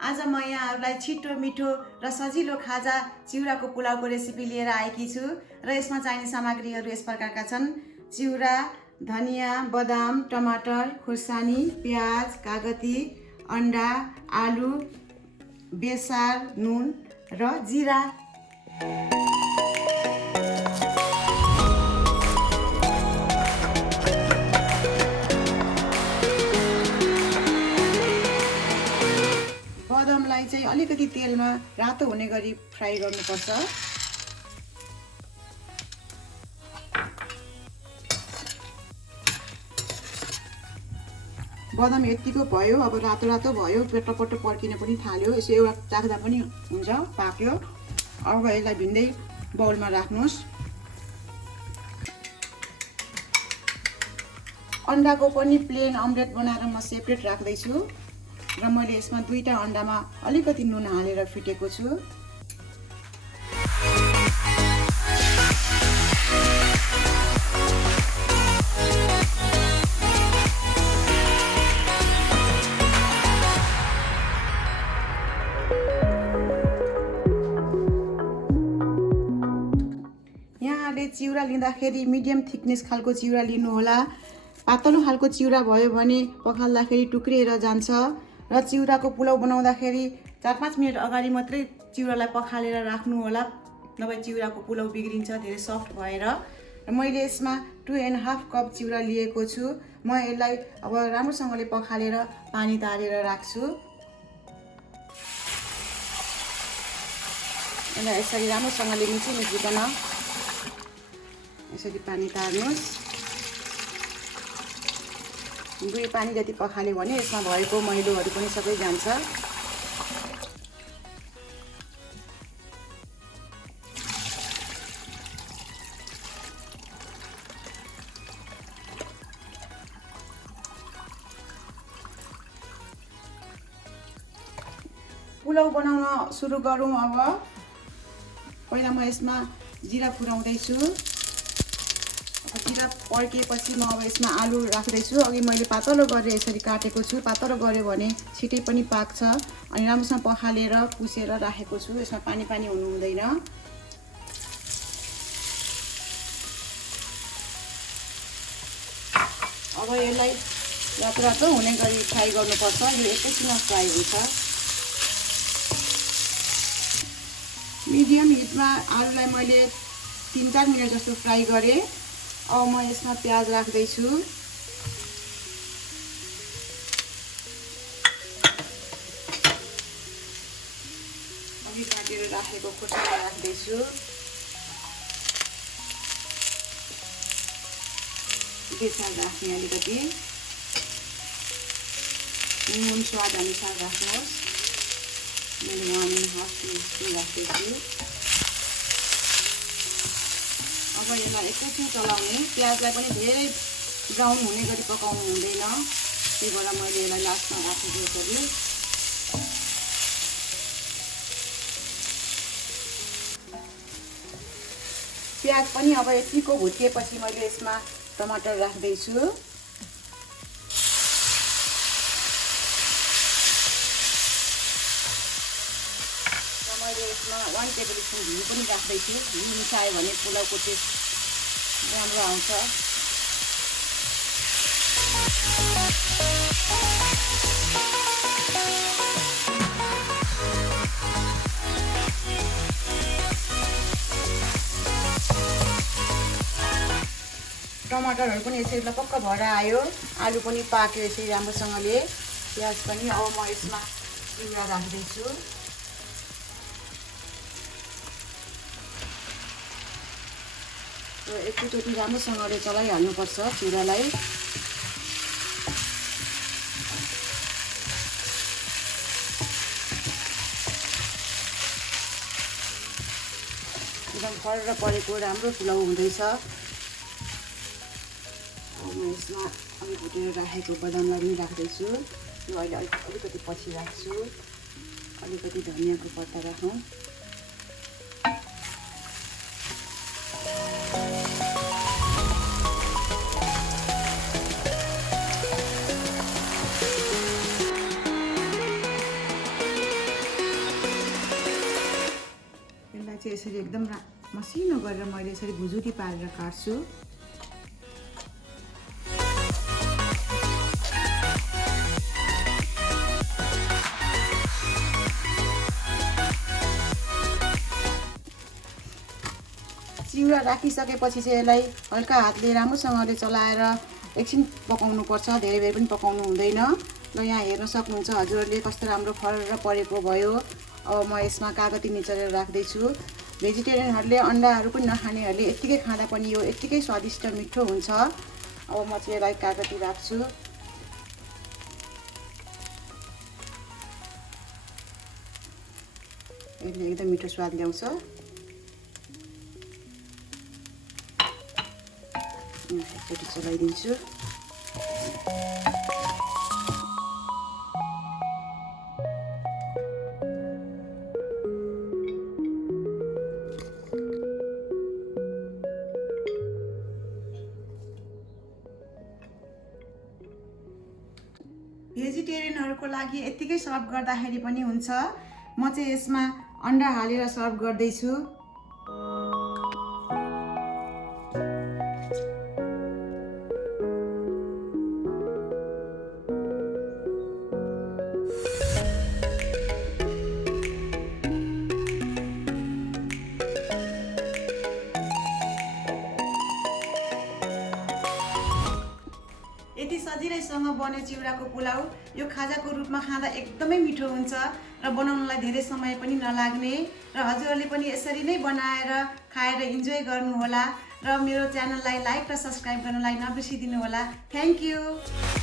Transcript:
आज म यहाँहरूलाई छिटो मिठो र सजिलो खाजा चिउराको पुलावको रेसिपी लिएर आएकी छु र यसमा चाहिने सामग्रीहरू यस प्रकारका छन्। चिउरा, धनियाँ, बदाम, टमाटर, खुर्सानी, प्याज, कागती, अन्डा, आलु, बेसार, नुन र जिरा। बदामलाई चाहिँ अलिकति तेलमा रातो हुने गरी फ्राई गर्नुपर्छ। बदाम यतिको भयो, अब रातो रातो भयो, पटपट पर्किन पनि थाल्यो। यसो एउटा चाख्दा पनि हुन्छ, पाक्यो। अब यसलाई भिन्दै बाउलमा राख्नुहोस्। अन्डाको पनि प्लेन अमलेट बनाएर म सेपरेट राख्दैछु र मैले यसमा दुईटा अन्डामा अलिकति नुन हालेर फिटेको छु। यहाँले चिउरा लिँदाखेरि मिडियम थिकनेस खालको चिउरा लिनुहोला। पातलो खालको चिउरा भयो भने पखाल्दाखेरि टुक्रिएर जान्छ र चिउराको पुलाव बनाउँदाखेरि 4-5 मिनट अगाडि मात्रै चिउरालाई पखालेर राख्नु होला, नभए चिउराको पुलाव बिग्रिन्छ धेरै सफ्ट भएर। र मैले यसमा 2.5 कप चिउरा लिएको छु। म यसलाई अब राम्रोसँगले पखालेर पानी तारेर राख्छु। यसलाई यसरी राम्रोसँगले मिचिकन यसरी पानी तार्नुहोस्। 2 पानी जति पखाल्यो भने यसमा भएको मैलोहरू पनि सबै जान्छ। पुलाव बनाउन सुरु गरौँ। अब पहिला म यसमा जिरा फुराउँदैछु। जिरा पड्किएपछि म अब यसमा आलु राख्दैछु। अघि मैले पातलो गरेर यसरी काटेको छु। पातलो गऱ्यो भने छिटै पनि पाक्छ अनि राम्रोसँग पखालेर पुसेर राखेको छु। यसमा पानी हुनु हुँदैन। अब यसलाई रातो हुने गरी फ्राई गर्नुपर्छ। यो एकैछिनमा फ्राई हुन्छ। मिडियम हिटमा आलुलाई मैले 3-4 मिनट जस्तो फ्राई गरेँ। अब म यसमा प्याज राख्दैछु। अघि काटेर राखेको खोर्सानी राख्दैछु। बेसार राख्ने अलिकति, नुन स्वाद अनुसार राख्नुहोस्। मैले 1.5 टिस्पुन राख्दैछु। अब यसलाई एकैछिन चलाउने। प्याजलाई पनि धेरै ब्राउन हुने गरी पकाउनु हुँदैन, त्यही भएर मैले यसलाई लास्टमा राखेको यसरी। प्याज पनि अब यतिको भुटिएपछि मैले यसमा टमाटर राख्दैछु। मैले यसमा 1 टेबलस्पुन घिउ पनि राख्दैछु। घिउ मिसायो भने पुलावको टेस्ट राम्रो आउँछ। टमाटरहरू पनि यसरी पक्क भएर आयो। आलु पनि पाक्यो यसरी राम्रोसँगले। प्याज पनि। अब म यसमा चिउरा राख्दैछु। एकैचोटि राम्रोसँगले चलाइहाल्नुपर्छ चिउरालाई। एकदम फरेर परेको राम्रो पुलाव हुँदैछ। म यसमा अघि भुटेर राखेको बदामलाई पनि राख्दैछु। यो अहिले अलिकति पछि राख्छु। अलिकति धनियाँको पत्ता राखौँ। चाहिँ एकदम मसिनो गरेर मैले यसरी भुजुरी पारेर काट्छु। चिउरा राखिसकेपछि चाहिँ यसलाई हल्का हातले राम्रोसँगले चलाएर एकछिन पकाउनु पर्छ, धेरै बेर पनि पकाउनु हुँदैन। र यहाँ हेर्न सक्नुहुन्छ हजुरहरूले कस्तो राम्रो फरेर परेको भयो। अब म यसमा कागती निचोरेर राख्दैछु। भेजिटेरियनहरूले अन्डाहरू पनि नखानेहरूले यत्तिकै खाँदा पनि यो यत्तिकै स्वादिष्ट मिठो हुन्छ। अब म चाहिँ यसलाई कागती राख्छु। यसले एकदम मिठो स्वाद ल्याउँछ। एकचोटि चलाइदिन्छु। भेजिटेरियनहरूको लागि यत्तिकै सर्भ गर्दाखेरि पनि हुन्छ। म चाहिँ यसमा अन्डा हालेर सर्भ गर्दैछु। यति सजिलैसँग बन्यो चिउराको पुलाउ। यो खाजाको रूपमा खाँदा एकदमै मिठो हुन्छ र बनाउनलाई धेरै समय पनि नलाग्ने। र हजुरहरूले पनि यसरी नै बनाएर खाएर इन्जोय गर्नुहोला। र मेरो च्यानललाई लाइक र सब्स्क्राइब गर्नलाई नबिर्सिदिनु होला। Thank you.